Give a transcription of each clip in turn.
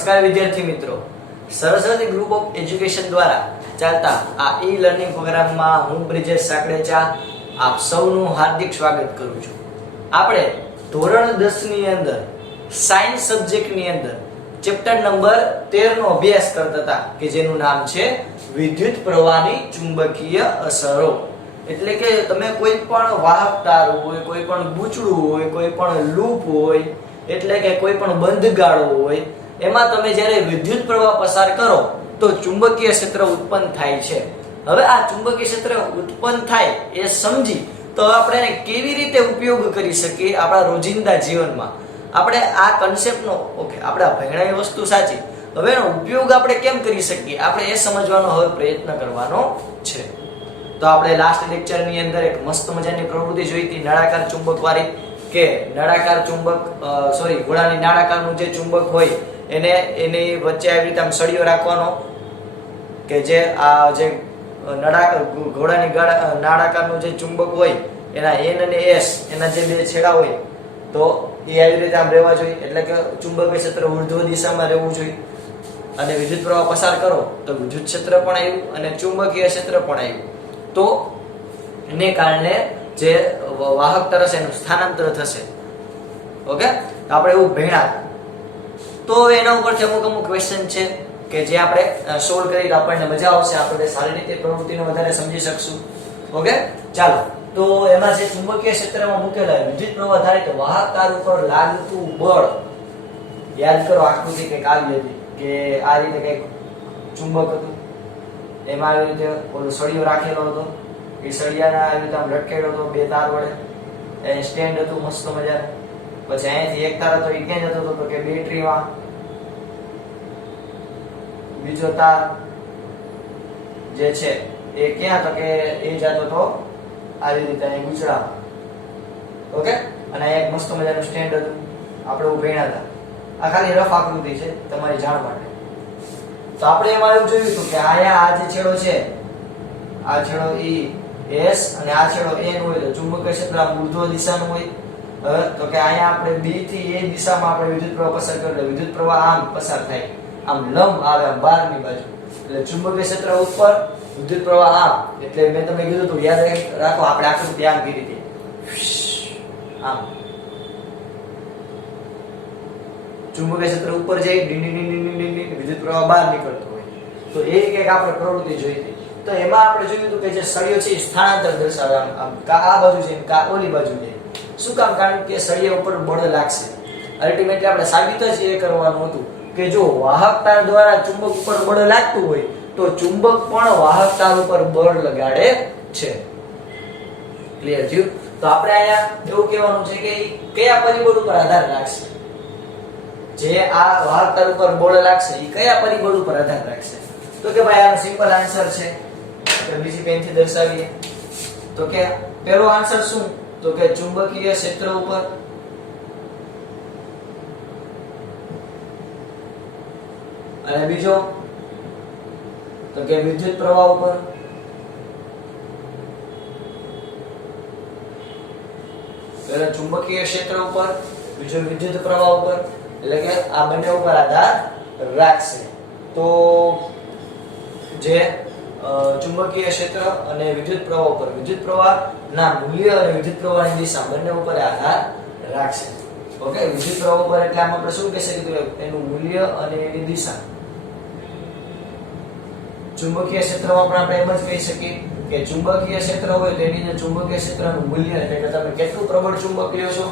નમસ્કાર વિદ્યાર્થી મિત્રો, સરસ્વતી ગ્રુપ ઓફ એજ્યુકેશન દ્વારા ચાલતા આ ઈ લર્નિંગ પ્રોગ્રામમાં હું બ્રિજેશ સાકળેચા આપ સૌનું હાર્દિક સ્વાગત કરું છું. આપણે ધોરણ 10 ની અંદર સાયન્સ સબ્જેક્ટની અંદર ચેપ્ટર નંબર 13 નો અભ્યાસ કરતા હતા કે જેનું નામ છે વિદ્યુત પ્રવાહની ચુંબકીય અસરો. એટલે કે તમે કોઈ પણ વાહક તાર હોય, કોઈ પણ ગૂંચળું હોય, કોઈ પણ લૂપ હોય, એટલે કે કોઈ પણ બંધ ગાળો હોય, એમાં તમે જ્યારે વિદ્યુત પ્રવાહ પસાર કરો તો ચુંબકીય ક્ષેત્ર ઉત્પન્ન થાય છે. હવે આ ચુંબકીય ક્ષેત્ર ઉત્પન્ન થાય એ સમજી તો આપણે કેવી રીતે ઉપયોગ કરી શકીએ આપણા રોજિંદા જીવનમાં. આપણે આ કન્સેપ્ટનો આપણે ભણ્યા વસ્તુ સાચી, હવે એનો ઉપયોગ આપણે કેમ કરી શકીએ આપણે એ સમજવાનો હવે પ્રયત્ન કરવાનો છે. તો આપણે લાસ્ટ લેક્ચરની અંદર એક મસ્ત મજાની પ્રવૃત્તિ જોઈ હતી, નળાકાર ચુંબક વાળી, કે નળાકાર ચુંબક ઘોડાની નળાકારનું જે ચુંબક હોય એની વચ્ચે આવી રીતે આમ સળિયો રાખવાનો, કે જે આ જે ઘોડાની નળાકારનું જે ચુંબક હોય એના N અને S એના જે બે છેડા હોય તો એ આવી રીતે આમ રહેવા જોઈએ. એટલે કે ચુંબકીય ક્ષેત્ર ઉર્ધ્વ દિશામાં રહેવું જોઈએ. અને વિદ્યુત પ્રવાહ પસાર કરો તો વિદ્યુત ક્ષેત્ર પણ આવ્યું અને ચુંબકીય ક્ષેત્ર પણ આવ્યું. તો એને કારણે જે વાહક તરફ એનું સ્થાનાંતર થશે. ઓકે, આપણે એવું ભણ્યા. તો એના ઉપરથી અમુક ક્વેશ્ચન છે કે જે આપણે સોલ્વ કરી તો આપણને મજા આવશે, આપણે સારી રીતે પ્રવૃત્તિને વધારે સમજી શકશું. ઓકે, ચાલો. તો એમાં જે ચુંબકીય ક્ષેત્રમાં મૂકેલા વિદ્યુત પ્રવાહ થાય તો વાહક તાર ઉપર લાગતું બળ યાદ કરો. આકૃતિ કંઈક આવી હતી કે આ રીતે કંઈક ચુંબક હતું, એમાં આવી રીતે ઓલો સળિયો રાખેલો હતો, એ સળિયાના આવી રીતે આમ લટકેલો હતો બે તાર વડે. એ સ્ટેન્ડ હતું મસ્ત મજાનું. પછી અહીંયાથી એક તાર હતો એ ક્યાં જતો હતો કે બેટરીમાં, બીજો તાર જે છે એ ક્યાં તો કે એ જતો હતો આવી રીતે અહીં ગુચડા. ઓકે, અને એક મસ્ત મજાનું સ્ટેન્ડ હતું. આપણે ભણ્યા હતા. આ ખાલી રફ આકૃતિ છે તમારી જાણ માટે. તો આપણે એમાં એવું જોયું હતું કે આયા આ જે છેડો છે, આ છેડો S અને આ છેડો N હોય તો ચુંબકીય ક્ષેત્ર આમ ઉર્ધ્વ દિશાનું હોય. હવે તો કે અહીંયા આપણે B થી A દિશામાં આપણે વિદ્યુત પ્રવાહ પસાર કરીએ તો વિદ્યુત પ્રવાહ આમ પસાર થાય, આમ લંબ આવે આમ બહારની બાજુ. એટલે ચુંબકીય ક્ષેત્ર ઉપર, વિદ્યુત પ્રવાહ આમ. એટલે મેં તમને કીધું હતું યાદ રાખો, આપણે આકૃતિ આમ કરી હતી આમ. ચુંબકીય ક્ષેત્ર ઉપર જાય, વિદ્યુત પ્રવાહ બહાર નીકળતો હોય. તો એ એક આપણે પ્રવૃત્તિ જોઈ હતી. તો એમાં આપણે જોયું હતું કે જે સળિયો છે એ સ્થાનાંતર દર્શાવે, આમ કા આ બાજુ છે કા ઓલી બાજુ છે. શું કામ? કારણ કે સળિયા ઉપર બળ લાગશે. અલ્ટિમેટલી આપણે સાબિત જ એ કરવાનું હતું કે જો વાહક તાર દ્વારા ચુંબક ઉપર બળ લાગતું હોય તો ચુંબક પણ વાહક તાર ઉપર બળ લગાડે છે. ક્લિયર થયું? તો આપણે અહીંયા એવું કહેવાનું છે કે કયા પરિબળ ઉપર આધાર રાખશે. જે આ વાહક તાર ઉપર બળ લાગશે એ કયા પરિબળ ઉપર આધાર રાખશે? તો કે ભાઈ આનો સિમ્પલ આન્સર છે, આપણે બીજી પેનથી દર્શાવીએ. તો કે પહેલો આન્સર શું? તો કે ચુંબકીય ક્ષેત્ર ઉપર. અને બીજો તો કે વિદ્યુત પ્રવાહ ઉપર. પહેલા ચુંબકીય ક્ષેત્ર ઉપર, બીજો વિદ્યુત પ્રવાહ ઉપર. એટલે કે આ બંને ઉપર આધાર રાખશે. તો જે ચુંબકીય ક્ષેત્ર અને વિદ્યુત પ્રવાહ ઉપર વિદ્યુત પ્રવાહના મૂલ્ય અને વિદ્યુત પ્રવાહની દિશા બંને ઉપર આધાર રાખશે. ઓકે, વિદ્યુત પ્રવાહ ઉપર એટલે આમાં આપણે શું કહી શકીએ? એનું મૂલ્ય અને એની દિશા. ચુંબકીય ક્ષેત્રમાં પણ આપણે એમ જ કહી શકીએ કે ચુંબકીય ક્ષેત્ર હોય તો એની જે ચુંબકીય ક્ષેત્રનું મૂલ્ય એટલે કે તમે કેટલું પ્રબળ ચુંબક લ્યો છો,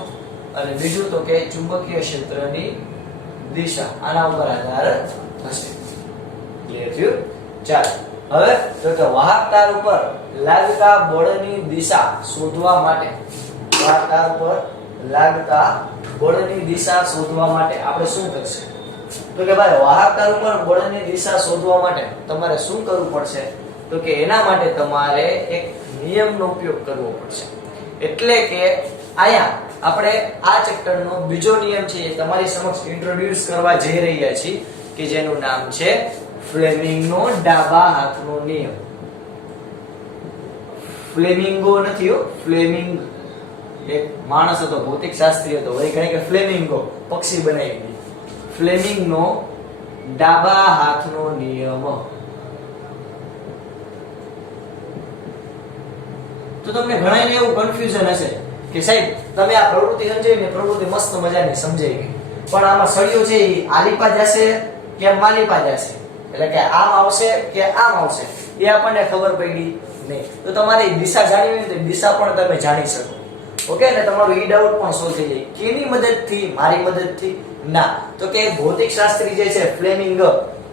અને બીજું તો કે ચુંબકીય ક્ષેત્રની દિશા. આના ઉપર આધાર થશે. ક્લિયર થયું? ચાલો. હવે તો કે વાહક તાર ઉપર લાગતા બળની દિશા શોધવા માટે, વાહક તાર ઉપર લાગતા બળની દિશા શોધવા માટે આપણે શું કરશે? તો કે ભાઈ વાહક તાર ઉપર બળની દિશા શોધવા માટે તમારે શું કરવું પડશે? તો કે એના માટે તમારે એક નિયમનો ઉપયોગ કરવો પડશે. એટલે કે આયા આપણે આ ચેપ્ટરનો બીજો નિયમ છે એ તમારી સમક્ષ ઇન્ટ્રોડ્યુસ કરવા જઈ રહ્યા છીએ, કે જેનું નામ છે ફ્લેમિંગનો ડાબા હાથનો નિયમ. ફ્લેમિંગો નથી હો, ફ્લેમિંગ એક માણસ હતો, ભૌતિક શાસ્ત્રી હતો, વળી કહે કે ફ્લેમિંગો પક્ષી બનાવી દીધી. ફ્લેમિંગનો ડાબા હાથનો નિયમ. તો તમને ઘણાને એવું કન્ફ્યુઝન હશે કે સાહેબ તમે આ પ્રવૃત્તિ સમજાવી ને, પ્રવૃત્તિ મસ્ત મજાની સમજાઈ ગઈ, પણ આમાં સળિયો છે એ આલીપા જશે કે માલીપા જશે, એટલે કે આમ આવશે કે આમ આવશે, એ આપણને ખબર પડી નહીં. તો તમારે દિશા જાણવી હોય તો દિશા પણ તમે જાણી શકો. ઓકે, એટલે તમારું ઈ ડાઉટ પણ સોલ્વ થઈ જાય. કેની મદદથી? મારી મદદથી ના. તો કે ભૌતિક શાસ્ત્રી જે છે ફ્લેમિંગ,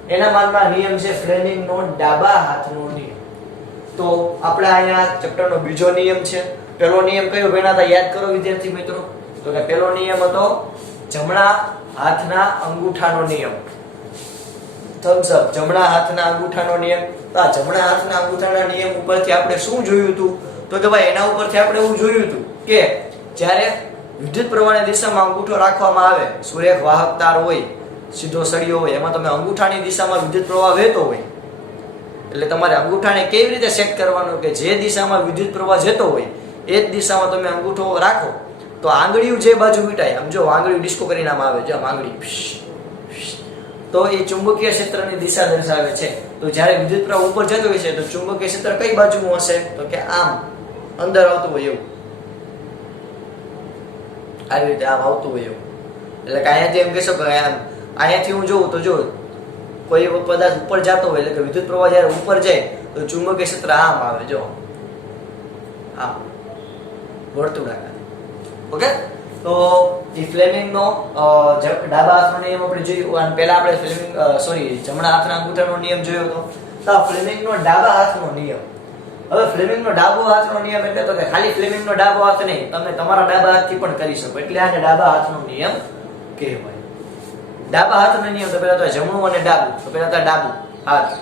એના માનમાં નિયમ છે ફ્લેમિંગનો ડાબા હાથનો નિયમ. તો આપણે અહીંયા ચેપ્ટરનો બીજો નિયમ છે. પહેલો નિયમ કયો ભણ્યા યાદ કરો વિદ્યાર્થી મિત્રો? તો કે પહેલો નિયમ હતો જમણા હાથના અંગૂઠાનો નિયમ. થમ્સ અપ. જમણા હાથના અંગૂઠાનો નિયમ. તો આ જમણા હાથના અંગૂઠાના નિયમ ઉપરથી આપણે શું જોયું હતું? તો કે ભાઈ એના ઉપરથી આપણે એવું જોયું હતું કે જ્યારે વિદ્યુત પ્રવાહની દિશામાં અંગૂઠો રાખવામાં આવે, સુરેખ વાહક તાર હોય, સીધો સળિયો હોય, એમાં તમે અંગૂઠાની દિશામાં વિદ્યુત પ્રવાહ વહેતો હોય, એટલે તમારે અંગૂઠાને કેવી રીતે સેટ કરવાનો કે જે દિશામાં વિદ્યુત પ્રવાહ જતો હોય એ જ દિશામાં તમે અંગૂઠો રાખો તો આંગળીઓ જે બાજુ વીટાય, આમ જો આંગળીઓ ડિસ્કો કરીને આમ આવે, જો આંગળી, તો એ ચુંબકીય ક્ષેત્રની દિશા દર્શાવે છે. તો જ્યારે વિદ્યુત પ્રવાહ ઉપર જતો હોય છે તો ચુંબકીય ક્ષેત્ર કઈ બાજુનું હશે? તો કે આમ અંદર આવતું હોય એવું, આવી રીતે આમ આવતું હોય એવું. એટલે કે અહીંયાથી એમ કહેશો કે આમ અહીંયાથી હું જોઉં તો જો કોઈ પદાર્થ ઉપર જતો હોય, એટલે કે વિદ્યુત પ્રવાહ જ્યારે ઉપર જાય તો ચુંબકીય ક્ષેત્ર આમ આવે, જો આમ વર્તુળાકાર. ઓકે, તો એ ફ્લેમિંગનો ડાબા હાથનો નિયમ આપણે જોયું, અને પહેલા આપણે જમણા હાથના અંગૂઠાનો નિયમ જોયો હતો. તો ફ્લેમિંગનો ડાબા હાથનો નિયમ. હવે ફ્લેમિંગનો ડાબો હાથનો નિયમ એટલે તો કે ખાલી ફ્લેમિંગનો ડાબો હાથ નહીં, તમે તમારા ડાબા હાથથી પણ કરી શકો, એટલે આને ડાબા હાથનો નિયમ કહેવાય. ડાબા હાથનો નિયમ તો પહેલા તો જમણું અને ડાબું. તો પહેલા તો ડાબું હાથ,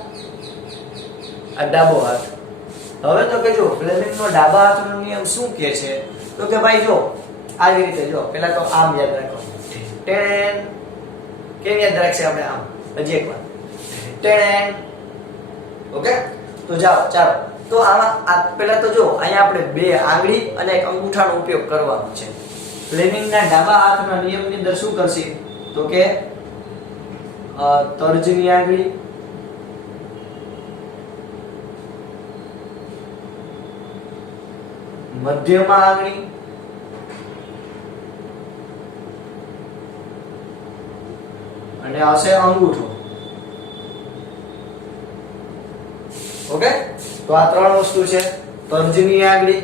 આ ડાબો હાથ. હવે તો કે જો ફ્લેમિંગનો ડાબા હાથનો નિયમ શું કહે છે? તો કે ભાઈ જો આવી રીતે, જો પહેલા તો આમ યાદ રાખો, ટેન. કેમ યાદ રાખશે આપણે? આમ. હજી એકવાર ટેન. ઓકે, તો જાઓ ચાલો. તો આમાં પહેલા તો જો અહીંયા આપણે બે આંગળી અને એક અંગૂઠાનો ઉપયોગ કરવાનો છે. ફ્લેમિંગના ડાબા હાથના નિયમની અંદર શું કરશે? તો કે તર્જની આંગળી, મધ્યમાં આંગળી અને આવશે અંગૂઠો. ઓકે, તો આ ત્રણ વસ્તુ છે, તર્જની આંગળી,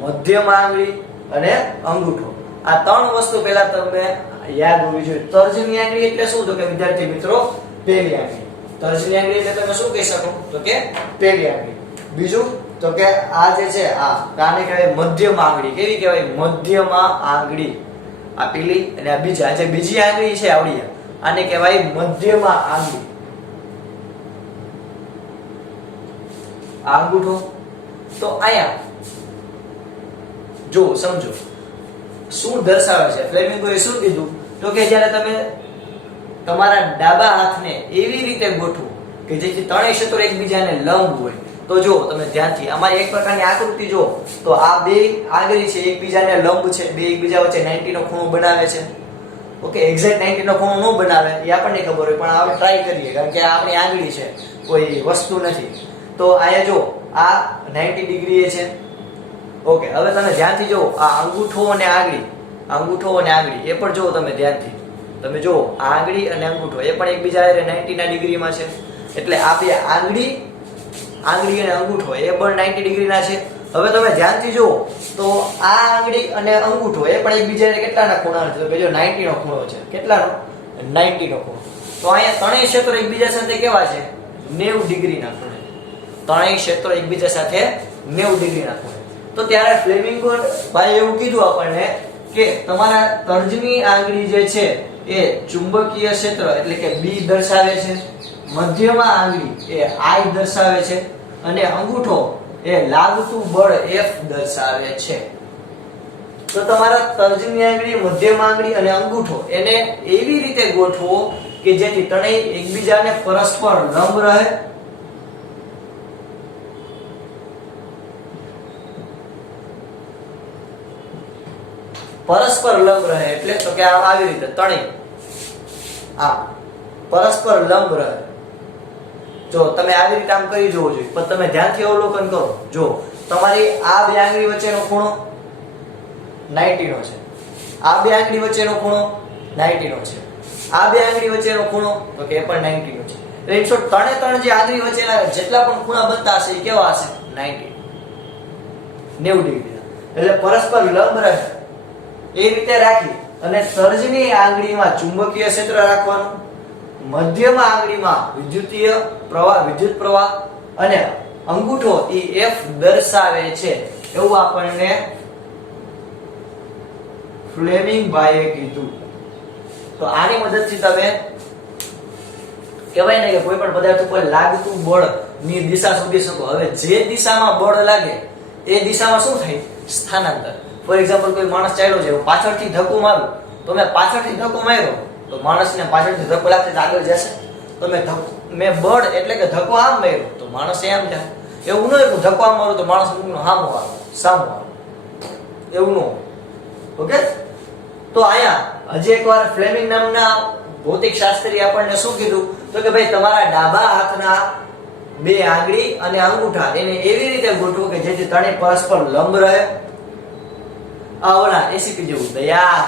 મધ્યમ આંગળી અને અંગૂઠો. આ ત્રણ વસ્તુ પહેલા તમે યાદ હોવી જોઈએ. તર્જની આંગળી એટલે શું? તો કે વિદ્યાર્થી મિત્રો પહેલી આંગળી. તર્જની આંગળી એટલે તમે શું કહી શકો? તો કે પહેલી આંગળી. બીજું તો કે આ જે છે આને કહેવાય મધ્યમ આંગળી. કેવી કહેવાય? મધ્યમાં આંગળી. આ પેલી અને આ બીજા, જે બીજી આંગળી છે આવડી, આને કહેવાય મધ્યમાં આંગળી. અંગૂઠો. તો અહીંયા જો સમજો શું દર્શાવે છે ફ્લેમિંગોએ શું કીધું? તો કે જ્યારે તમે તમારા ડાબા હાથને એવી રીતે ગોઠવો કે જેથી ત્રણેય ક્ષેત્રો એકબીજાને લંબ હોય. તો જો તમે ધ્યાનથી અમારી એક પ્રકારની આકૃતિ જો, તો આ બે આંગળી છે એકબીજાને લંબ છે, બે એકબીજા વચ્ચે 90 નો ખૂણો બનાવે છે. ઓકે, એક્ઝેક્ટ 90 નો ખૂણો ન બનાવે એ આપણને ખબર હોય, પણ આપણે ટ્રાય કરીએ, કારણ કે આ આપણી આંગળી છે, કોઈ વસ્તુ નથી. તો અહીંયા જો આ 90 ડિગ્રી છે. ઓકે, હવે તમે ધ્યાનથી જુઓ આ અંગૂઠો અને આંગળી, અંગૂઠો અને આંગળી એ પણ જુઓ તમે ધ્યાનથી. તમે જુઓ આંગળી અને અંગૂઠો એ પણ એકબીજા 90 ના ડિગ્રીમાં છે. એટલે આ બે આંગળી અને અંગૂઠો એ પણ 90 ડિગ્રીના છે. હવે તમે ધ્યાનથી જુઓ તો આ આંગળી અને અંગૂઠો એ પણ એકબીજાને કેટલાના ખૂણા છે? તો કે જો 90 નો ખૂણો છે. કેટલાનો? 90 નો ખૂણો. તો અહીંયા ત્રણેય ક્ષેત્રો એકબીજા સાથે કેવા છે? 90 ડિગ્રીના ખૂણે. ત્રણેય ક્ષેત્રો એકબીજા સાથે 90 ડિગ્રીના ખૂણે. તો ત્યારે ફ્લેમિંગો ભાઈ એવું કીધું આપણને કે તમારા તર્જની આંગળી જે છે એ ચુંબકીય ક્ષેત્ર એટલે કે B દર્શાવે છે, મધ્યમાં આંગળી એ I દર્શાવે છે અને અંગૂઠો એ લાગતું બળ F દર્શાવે છે. તો તમારા તર્જની આંગળી, મધ્યમ આંગળી અને અંગૂઠો એને એવી રીતે ગોઠવો કે જેથી ત્રણેય એકબીજાને પરસ્પર લંબ રહે. પરસ્પર લંબ રહે એટલે તો કે આવી રીતે ત્રણેય આ પરસ્પર લંબ રહે. જો તમે આવી રીતે આમ કરી જોવો જોઈએ, પણ તમે ધ્યાનથી અવલોકન કરો. જો તમારી આ બે આંગળી વચ્ચેનો ખૂણો 90 નો છે, આ બે આંગળી વચ્ચેનો ખૂણો 90 નો છે, આ બે આંગળી વચ્ચેનો ખૂણો તો કે પણ 90 નો છે. એટલે ઇન શોર્ટ ત્રણે ત્રણ જે આંગળી વચ્ચેના જેટલા પણ ખૂણા બનતા હશે એ કેવા હશે? 90 ડિગ્રી. એટલે પરસ્પર લંબ રહે એ રીતે રાખી અને તર્જની આંગળીમાં ચુંબકીય ક્ષેત્ર રાખવાનું, મધ્યમાં આંગળીમાં વિદ્યુત પ્રવાહ અને અંગૂઠો એ F દર્શાવે છે એવું આપણને ફ્લેમિંગ ભાઈએ કીધું. તો આની મદદથી તમે કહેવાય ને કે કોઈ પણ પદાર્થ ઉપર લાગતું બળ ની દિશા શોધી શકો. હવે જે દિશામાં બળ લાગે એ દિશામાં શું થાય? સ્થાનાંતર. ફોર એક્ઝામ્પલ કોઈ માણસ ચાલ્યો છે, પાછળથી ધક્કો મારું તો મેં પાછળથી ધક્કો માર્યો તો માણસને પાછળથી ધક્કો લાગશે તો આગળ જશે. તો મેં બળ એટલે કે ધક્કો આમ માર્યો તો માણસ એમ જાય. એવું ન હોય કે ધક્કો આમ મારું તો માણસ મુકનો સામો આવે, એવું ન હોય. ઓકે, તો અહીંયા હજી એકવાર ફ્લેમિંગ નામના ભૌતિક શાસ્ત્રી આપણને શું કીધું? તો કે ભાઈ તમારા ડાબા હાથના બે આંગળી અને અંગૂઠા એને એવી રીતે ગોઠવો કે જેથી ત્રણેય પરસ્પર લંબ રહે. આવડા એસીપી જેવું, દયા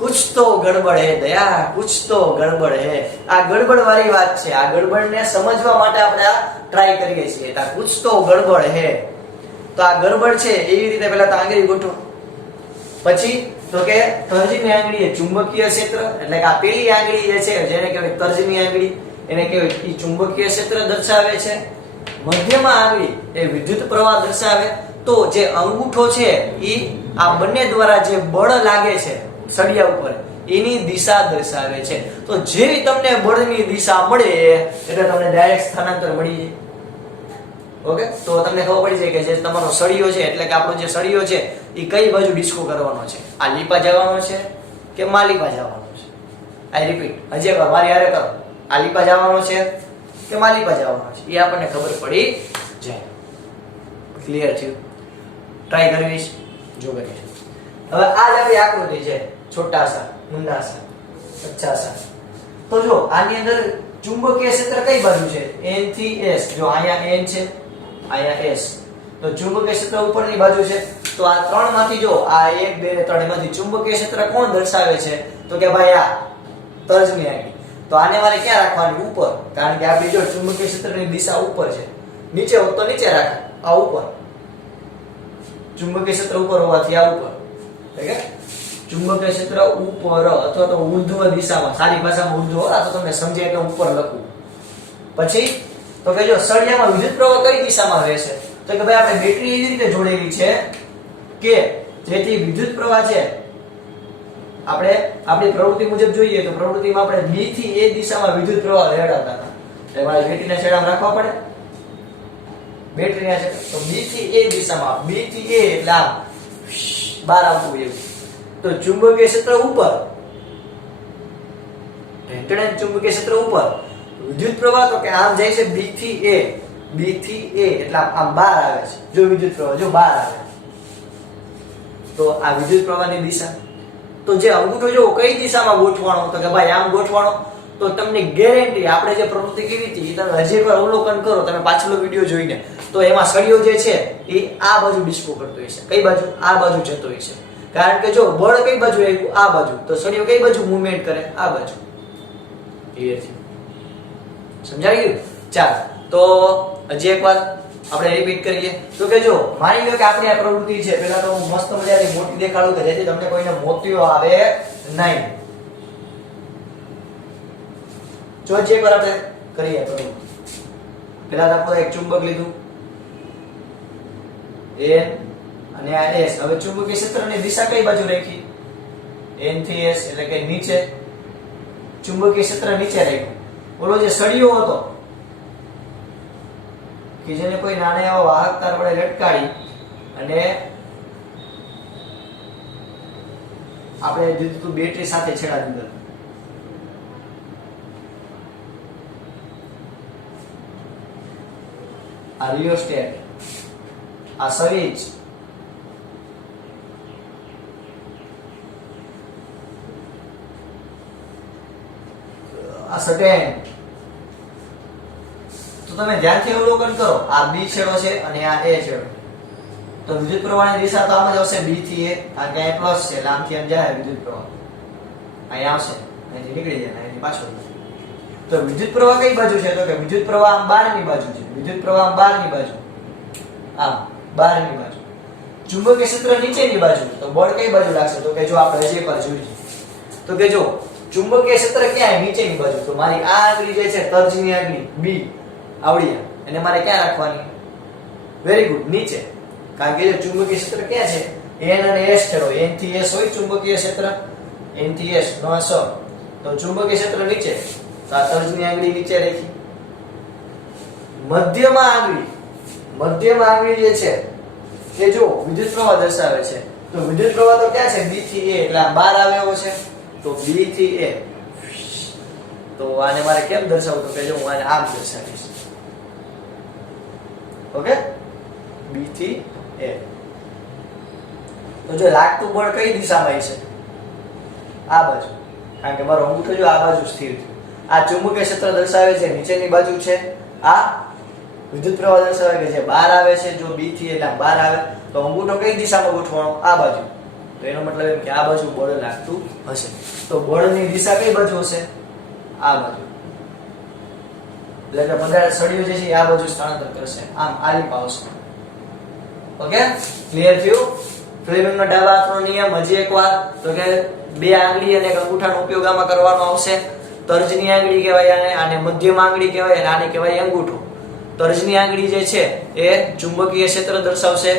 કુછ તો ગડબડ હે, દયા કુછ તો ગડબડ હે. આ ગડબડ વાળી વાત છે. આ ગડબડને સમજવા માટે આપણે આ ટ્રાય કરીએ છીએ. આ કુછ તો ગડબડ હે. તો આ ગડબડ છે એવી રીતે પહેલા તો આંગળી ગોઠવો. પછી તો કે તર્જની આંગળી એ ચુંબકીય ક્ષેત્ર, એટલે કે આ પેલી આંગળી જે છે જેને કહેવાય તર્જની આંગળી, એને કહેવાય એ ચુંબકીય ક્ષેત્ર દર્શાવે છે. મધ્યમાં આંગળી એ વિદ્યુત પ્રવાહ દર્શાવે. તો જે અંગૂઠો છે એ આ બંને દ્વારા જે બળ લાગે છે સળિયા ઉપર એની દિશા દર્શાવે છે. તો જેવી તમને બળની દિશા મળે એટલે તમને ડાયરેક્ટ સ્થાનાંતર મળી જાય. ઓકે, તો તમને ખબર પડી જાય કે જે તમારો સળિયો છે એટલે કે આપણો જે સળિયો છે એ કઈ બાજુ ડિસ્કો કરવાનો છે. આ લીપા જવાનો છે કે માલિપા જવાનો છે? આઈ રિપીટ, હજી એકવાર મારી હારે કરો. આ લીપા જવાનો છે કે માલિપા જવાનો છે એ આપણને ખબર પડી જાય. ક્લિયર થયું? ટ્રાય કરવીશ જો કરીશ. હવે આ જ આપણી આકૃતિ છે, છોટા સા, મુન્ના સા, અચ્છા સા. તો જો આની અંદર ચુંબકીય ક્ષેત્ર કઈ બાજુ છે? N થી S. જો અહીંયા N છે, અહીંયા S. તો ચુંબકીય ક્ષેત્ર ઉપરની બાજુ છે. તો આ ત્રણ માંથી જો આ 1 2 ને 3 માંથી ચુંબકીય ક્ષેત્ર કોણ દર્શાવે છે? તો કે ભાઈ આ તર્જની આંગળી. તો આને મારે ક્યાં રાખવાની? ઉપર. કારણ કે આપણી જો ચુંબકીય ક્ષેત્રની દિશા ઉપર છે. નીચે હોત તો નીચે રાખે, આ ઉપર. ચુંબકીય ક્ષેત્ર ઉપર હોવાથી આ ઉપર. ઓકે, ચુંબકીય ક્ષેત્ર ઉપર અથવા તો ઉર્ધ્વ દિશામાં, સારી ભાષામાં ઉર્ધ્વ, આ તો તમને સમજાય એટલે ઉપર લખવું. પછી તો કે જો સળિયામાં વિદ્યુત પ્રવાહ કઈ દિશામાં રહેશે? તો કે ભાઈ આપણે બેટરી એવી રીતે જોડેલી છે કે જેથી વિદ્યુત પ્રવાહ છે આપણે આપણી પ્રવૃત્તિ મુજબ જોઈએ તો પ્રવૃત્તિમાં આપણે B થી A દિશામાં વિદ્યુત પ્રવાહ વહેડાવતા હતા. એટલે મારે બેટરીના છેડામાં રાખવા પડે. બેટરીના છેડા તો B થી A દિશામાં, B થી A એટલે આમ બહાર આવતું એવું. તો ચુંબકીય ક્ષેત્ર ઉપર, ચુંબકીય ક્ષેત્ર ઉપર, વિદ્યુત પ્રવાહ તો કે આમ જાય છે B થી A, B થી A એટલે આમ બહાર આવે છે. જો વિદ્યુત પ્રવાહ જો બહાર આવે તો આ વિદ્યુત પ્રવાહની દિશા. તો જે અંગૂઠો જો કઈ દિશામાં ગોઠવાનો? તો કે ભાઈ આમ ગોઠવાનો. તો તમને ગેરંટી આપણે જે પ્રવૃત્તિ કરી હતી તમે હજી એકવાર અવલોકન કરો, તમે પાછલો વિડિયો જોઈને, તો એમાં સળિયો જે છે એ આ બાજુ ડિસ્કો કરતો હશે. કઈ બાજુ? આ બાજુ જતો હશે. કારણ કે જો બળ કઈ બાજુ આવ્યું? આ બાજુ. તો સળિયો કઈ બાજુ મૂવમેન્ટ કરે? આ બાજુ. ક્લિયર છે? સમજાઈ ગયું? ચાલ તો હજી એકવાર આપણે રિપીટ કરીએ. તો કે જો માની લો કે આપણી આ પ્રવૃત્તિ છે, પહેલા તો હું મસ્ત મજાની મોટી દેખાડું કે જેથી તમને કોઈને મોતિયો આવે નહીં. જો હજી એકવાર આપણે કરીએ પ્રવૃત્તિ. પહેલા તો આપણે એક ચુંબક લીધું N અને આ S. હવે ચુંબકીય ક્ષેત્રની દિશા કઈ બાજુ રાખી? N થી S એટલે કે નીચે. ચુંબકીય ક્ષેત્ર નીચે રાખ્યું. ઓલો જે સળિયો હતો કે જેને કોઈ નાના એવા વાહક તાર વડે લટકાડી અને આપણે દીધું બેટરી સાથે છેડા દીધા. આ રિયોસ્ટેટ, આ સ્વિચ, આ સર્ટેન. તો તમે ધ્યાનથી અવલોકન કરો, આ B છેડો છે અને આ A છેડો. તો વિદ્યુત પ્રવાહની દિશા તો આમ જ આવશે, B થી A. કારણ કે અહીં પ્લસ છે એટલે આમથી આમ જાય વિદ્યુત પ્રવાહ. અહીં આવશે, અહીંથી નીકળી જાય, અહીંથી પાછો. તો વિદ્યુત પ્રવાહ કઈ બાજુ છે? તો કે વિદ્યુત પ્રવાહ આમ બહારની બાજુ છે. વિદ્યુત પ્રવાહ આમ બહારની બાજુ, આમ બહારની બાજુ. ચુંબકીય ક્ષેત્ર નીચેની બાજુ. તો બળ કઈ બાજુ લાગશે? તો કે જો આપણે હજી એકવાર જોઈએ, તો કે જો ચુંબકીય ક્ષેત્ર ક્યાં? નીચેની બાજુ. તો મારી આ આંગળી જે છે, તર્જની આંગળી B આવડિયા, એને મારે ક્યાં રાખવાની? વેરી ગુડ, નીચે. કારણ કે જો ચુંબકીય ક્ષેત્ર ક્યાં છે? N અને S છેડો, N થી S હોય ચુંબકીય ક્ષેત્ર, N થી S નો સ. તો ચુંબકીય ક્ષેત્ર નીચે, તો આ તર્જની આંગળી નીચે રાખી. મધ્યમાં આંગળી જે છે એ જો વિદ્યુત પ્રવાહ દર્શાવે છે. તો વિદ્યુત પ્રવાહ તો ક્યાં છે? B થી A, એટલે આ બહાર આવે એવો છે. તો B થી A. તો આને મારે કેમ દર્શાવવું? તો કે જો હું આને આમ દર્શાવીશ. ઓકે, B થી A. તો જો લાગતું બળ કઈ દિશામાં છે? આ બાજુ. કારણ કે મારો અંગૂઠો જો આ બાજુ સ્થિર છે. આ ચુંબકીય ક્ષેત્ર દર્શાવે છે નીચેની બાજુ છે. આ વિદ્યુત પ્રવાહ દર્શાવે કે જે બહાર આવે છે. જો B થી એટલે બહાર આવે, તો અંગૂઠો કઈ દિશામાં ગોઠવવાનો? આ બાજુ. તો એનો મતલબ એમ કે આ બાજુ બળ લાગતું હશે. તો બળની દિશા કઈ બાજુ હશે? આ બાજુ. એટલે કે પદાર્થ સળિયો જે છે આ બાજુ સ્થાનાંતર કરશે, આમ આ રીતે આવશે. ઓકે, ક્લિયર થયું? ફ્લેમિંગનો ડાબા હાથનો નિયમ હજી એકવાર, તો કે બે આંગળી અને અંગૂઠાનો ઉપયોગ આમાં કરવાનો આવશે. તર્જની આંગળી કહેવાય આને, આને મધ્યમ આંગળી કહેવાય અને આને કહેવાય અંગૂઠો. તર્જની આંગળી જે છે એ ચુંબકીય ક્ષેત્ર દર્શાવશે,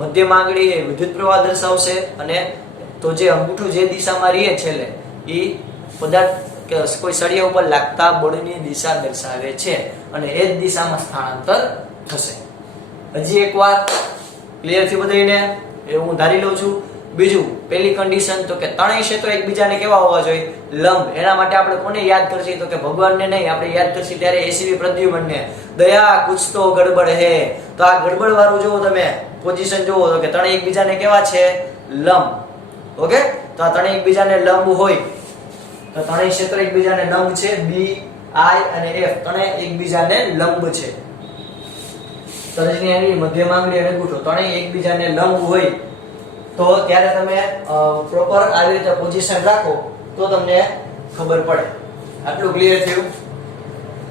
મધ્યમ આંગળી એ વિદ્યુત પ્રવાહ દર્શાવશે, અને તો જે અંગૂઠું જે દિશામાં રહે છેલ્લે એ પદાર્થ કે કોઈ સળિયા ઉપર લાગતા બળની દિશા દર્શાવે છે અને એ જ દિશામાં સ્થાનાંતર થશે. હજી એકવાર ક્લિયર થયું બધાને? એ હું ધારી લઉં છું. બીજું, પહેલી કન્ડિશન તો કે ત્રણેય ક્ષેત્રો એકબીજાને કેવા હોવા જોઈએ? લંબ. એના માટે આપણે કોને યાદ કરશી? તો કે ભગવાનને નહીં, આપણે યાદ કરશી ત્યારે એસીબી પ્રદ્યુમનને. દયા કુછ તો ગડબડ હે. તો આ ગડબડ વાળું જોવો તમે પોઝિશન જોવો તો કે ત્રણેય એકબીજાને કેવા છે? લંબ. ઓકે, તો આ ત્રણેય એકબીજાને લંબ હોય તો ત્રણેય ક્ષેત્ર એકબીજાને લંબ છે. B, I અને F ત્રણેય એકબીજાને લંબ છે. તર્જની આંગળી, મધ્યમ આંગળી અને અંગૂઠો ત્રણેય એકબીજાને લંબ હોય તો ત્યારે તમે પ્રોપર આવી રીતે પોઝિશન રાખો તો તમને ખબર પડે. આટલું ક્લિયર થયું?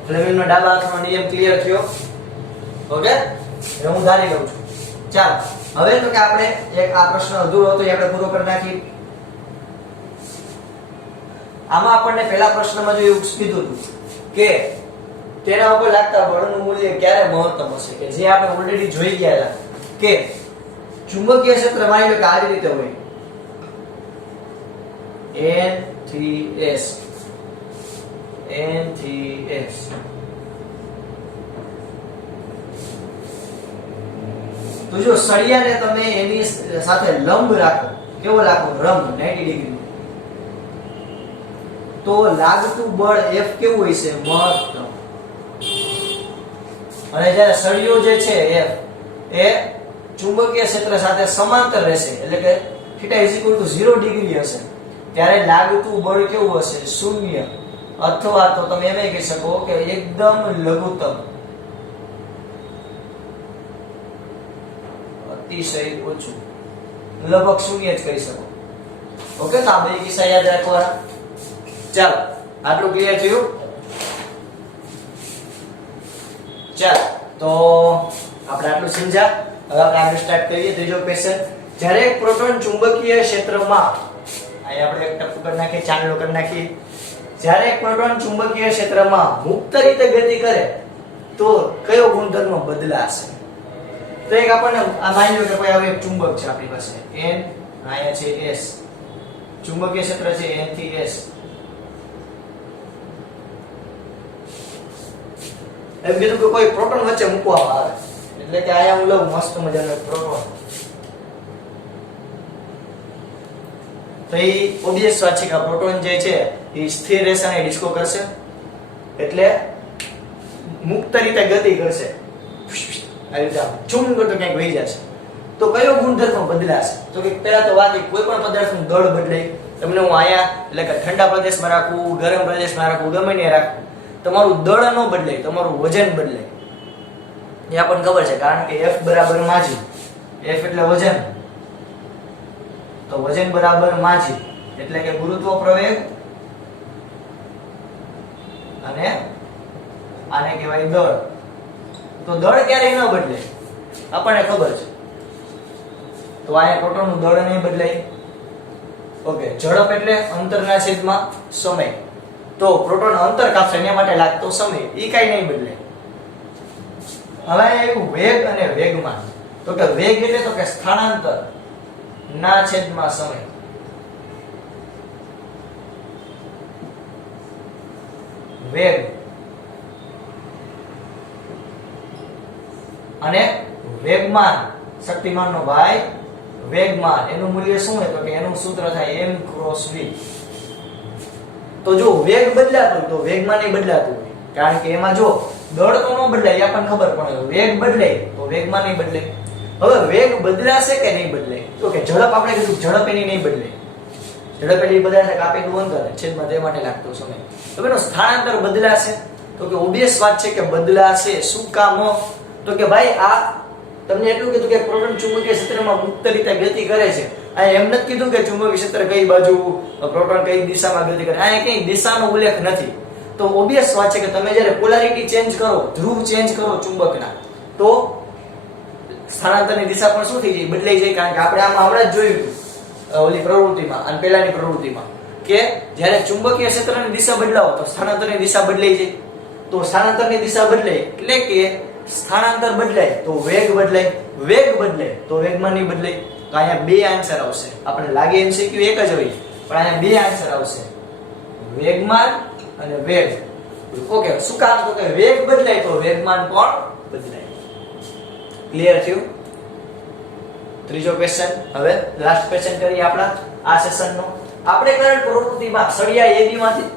ફ્લેમિંગનો ડાબા હાથનો નિયમ ક્લિયર થયો? ઓકે, હું ધારી લઉં છું. ચાલો હવે તો કે આપણે એક આ પ્રશ્ન અધૂરો હતો એ આપણે પૂરો કરી નાખી. આમાં આપણને પહેલા પ્રશ્નમાં જો એવું કીધું હતું કે તેના ઉપર લાગતા બળનું મૂલ્ય ક્યારે મહત્તમ હશે, કે જે આપણે ઓલરેડી જોઈ ગયા કે ચુંબકીય ક્ષેત્ર માની લો કે આ રીતે હોય, N થી S, N થી S. તો જો સળિયાને તમે એની સાથે લંબ રાખો, કેવો રાખો? લંબ 90 ડિગ્રી. તો લાગતું બળ F કેવું હોય છે? મહત્તમ. અને જ્યારે સળિયો જે છે F એ ચુંબકીય ક્ષેત્ર સાથે સમાંતર રહેશે, એટલે કે θ = 0 ડિગ્રી હશે, ત્યારે લાગતું બળ કેવું હશે? શૂન્ય. અથવા તો તમે એમ કહી શકો કે એકદમ લઘુત્તમ, અતિશય ઓછું, લગભગ શૂન્ય જ કહી શકો. ઓકે, તો આ બે કિસ્સા યાદ રાખવાના. ચાલો, આટલું ક્લિયર થયું? ચાલો, તો આપણે આટલું સમજ્યા. હવે આપણે આગળ સ્ટાર્ટ કરીએ. ત્રીજો ક્વેશ્ચન, જ્યારે એક પ્રોટોન ચુંબકીય ક્ષેત્રમાં, અહીં આપણે એક ટપકું કરી નાખીએ, ચાંદલો કરી નાખીએ. જ્યારે એક પ્રોટોન ચુંબકીય ક્ષેત્રમાં મુક્ત રીતે ગતિ કરે તો કયો ગુણધર્મ બદલાશે? તો એક આપણને આ માની લો કે કોઈ હવે એક ચુંબક છે આપણી પાસે, N, અહીંયા છે S, ચુંબકીય ક્ષેત્ર છે N થી S. એમ કીધું કે કોઈ પ્રોટોન વચ્ચે મૂકવામાં આવે, એટલે કે આયા હું લઉં મસ્ત મજાનો પ્રોટોન. તો એ ઓબ્વિયસ વાત છે કે આ પ્રોટોન જે છે એ સ્થિર રહેશે અને ડિસ્કો કરશે, એટલે મુક્ત રીતે ગતિ કરશે. આ રીતે ચૂમ કરતો ક્યાંક વહી જશે. તો કયો ગુણધર્મ બદલાશે? તો કે પહેલા તો વાત કોઈ પણ પદાર્થનું દળ બદલાય, તમને હું અહીંયા એટલે કે ઠંડા પ્રદેશમાં રાખું, ગરમ પ્રદેશમાં રાખું, ગમે ત્યાં રાખું, તમારું દળ ન બદલે, તમારું વજન બદલે. એ આપણને ખબર છે, કારણ કે F બરાબર માજી. F એટલે વજન, તો વજન બરાબર માજી એટલે કે ગુરુત્વ પ્રવેગ, અને આને કહેવાય દળ. તો દળ ક્યારેય ન બદલે, આપણને ખબર છે. તો અહીંયા પ્રોટોનનું દળ નહીં બદલાય. ઓકે, ઝડપ એટલે અંતરના છેદમાં સમય. તો પ્રોટોન અંતર કાપશે એના માટે લાગતો સમય એ કાઈ નહીં બદલે. હવે એવું વેગ અને વેગમાન. તો કે વેગ એટલે તો કે સ્થાનાંતર ના છેદમાં સમય. વેગ અને વેગમાન, શક્તિમાનનો ભાઈ વેગમાન, એનું મૂલ્ય શું હોય તો કે એનું સૂત્ર થાય m × v. તો જો વેગ બદલાતો તો વેગમાન એ બદલાતું હોય, કારણ કે એમાં જો દળ તો ન બદલાય, આપણને ખબર પડે. વેગ બદલાય તો વેગમાન નહીં બદલાય. હવે વેગ બદલાશે કે નહીં બદલાય? તો કે ઝડપ આપણે કીધું ઝડપ એની નહીં બદલાય. ઝડપ એટલે બદલાશે કાપેલું અંતર છેદમાં તે માટે લાગતો સમય. તો એનું સ્થાનાંતર બદલાશે, તો કે ઓબિયસ વાત છે કે બદલાશે. શું કામ? તો કે ભાઈ આ તમને એટલું કીધું કે પ્રોટોન ચુંબકીય ક્ષેત્રમાં મુક્ત રીતે ગતિ કરે છે. આ એમ નથી કીધું કે ચુંબકીય ક્ષેત્ર કઈ બાજુ, પ્રોટોન કઈ દિશામાં ગતિ કરે. આ કઈ દિશાનો ઉલ્લેખ નથી. તો ઓબિયસ વાત છે કે તમે જ્યારે પોલારિટી ચેન્જ કરો, ધ્રુવ ચેન્જ કરો ચુંબકના, તો સ્થાનાંતરની દિશા પણ શું થઈ જાય? બદલાઈ જાય. કારણ કે આપણે આમાં હમણાં જ જોયું ઓલી પ્રવૃત્તિમાં અને પહેલાની પ્રવૃત્તિમાં કે જ્યારે ચુંબકીય ક્ષેત્રની દિશા બદલાવો તો સ્થાનાંતરની દિશા બદલાઈ જાય. તો સ્થાનાંતરની દિશા બદલાય એટલે કે સ્થાનાંતર બદલાય તો વેગ બદલાય, વેગ બદલાય તો વેગમાન નહીં બદલાય. તો અહીંયા બે આન્સર આવશે. આપણે લાગે MCQ એક જ હોય, પણ અહીંયા બે આન્સર આવશે, વેગમાન અને વેગ. ઓકે, શું કામ? તો કે વેગ બદલાય તો વેગમાન પણ બદલાય. ક્લિયર થયું? ત્રીજો ક્વેશ્ચન. હવે લાસ્ટ ક્વેશ્ચન કરીએ આપણા આ સેશનનો. આપણે કરેલ પ્રવૃત્તિમાં સળિયા એબીમાંથી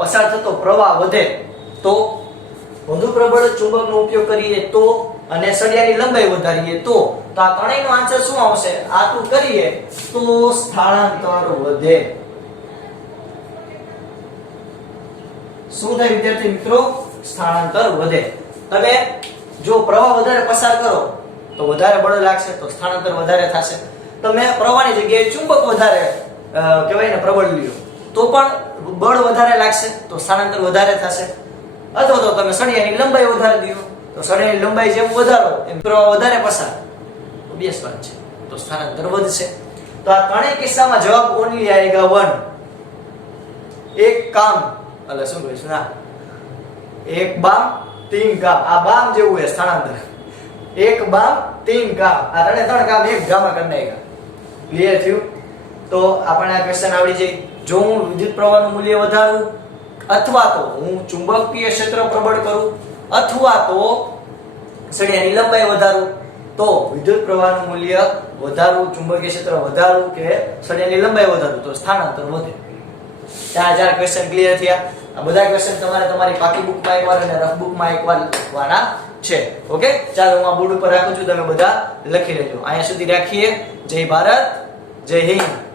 પસાર થતો પ્રવાહ વધે તો વધુ પ્રબળ ચુંબકનો ઉપયોગ કરીએ તો, અને સળિયાની લંબાઈ વધારીએ તો આ ત્રણેયનો આન્સર શું આવશે? આટલું કરીએ તો સ્થાનાંતર વધે. શું થાય વિદ્યાર્થી મિત્રો? સ્થાનાંતર વધે. તમે જો પ્રવાહ વધારે પસાર કરો તો વધારે બળ લાગશે, તો સ્થાનાંતર વધારે થશે. તમે પ્રવાહની જગ્યાએ ચુંબક વધારે કહેવાય ને પ્રબળ લ્યો તો પણ બળ વધારે લાગશે, તો સ્થાનાંતર વધારે થશે. અથવા તો તમે સળિયાની લંબાઈ વધારી દો તો સળિયાની લંબાઈ જેમ વધારો એમ પ્રવાહ વધારે પસાર, ઓબિયસ વાત છે, તો સ્થાનાંતર વધશે. તો આ ત્રણેય કિસ્સામાં જવાબ ઓનલી આएगा 1. એક કામ એટલે શું કહીશું ના, એક બામ તીન કામ. આ બામ જેવું છે સ્થાનાંતર, એક બામ તીન કામ. આ ત્રણ કામ એક ગામમાં કરી નાખ્યા. ક્લિયર થયું? તો આપણને આ ક્વેશ્ચન આવડી જાય. જો હું વિદ્યુત પ્રવાહનું મૂલ્ય વધારું, અથવા તો હું ચુંબકીય ક્ષેત્ર પ્રબળ કરું, અથવા તો સળિયાની લંબાઈ વધારું, તો વિદ્યુત પ્રવાહનું મૂલ્ય વધારું, ચુંબકીય ક્ષેત્ર વધારું કે સળિયાની લંબાઈ વધારું તો સ્થાનાંતર વધે. ત્યાં 4 ક્વેશ્ચન ક્લિયર થયા. આ બધા ક્વેશ્ચન તમારે તમારી પાકી બુકમાં એકવાર અને રફ બુકમાં એકવાર લખવાના છે. ઓકે, ચાલો હું આ બોર્ડ ઉપર રાખું છું, તમે બધા લખી લેજો. અહીંયા સુધી રાખીએ. જય ભારત, જય હિન્દ.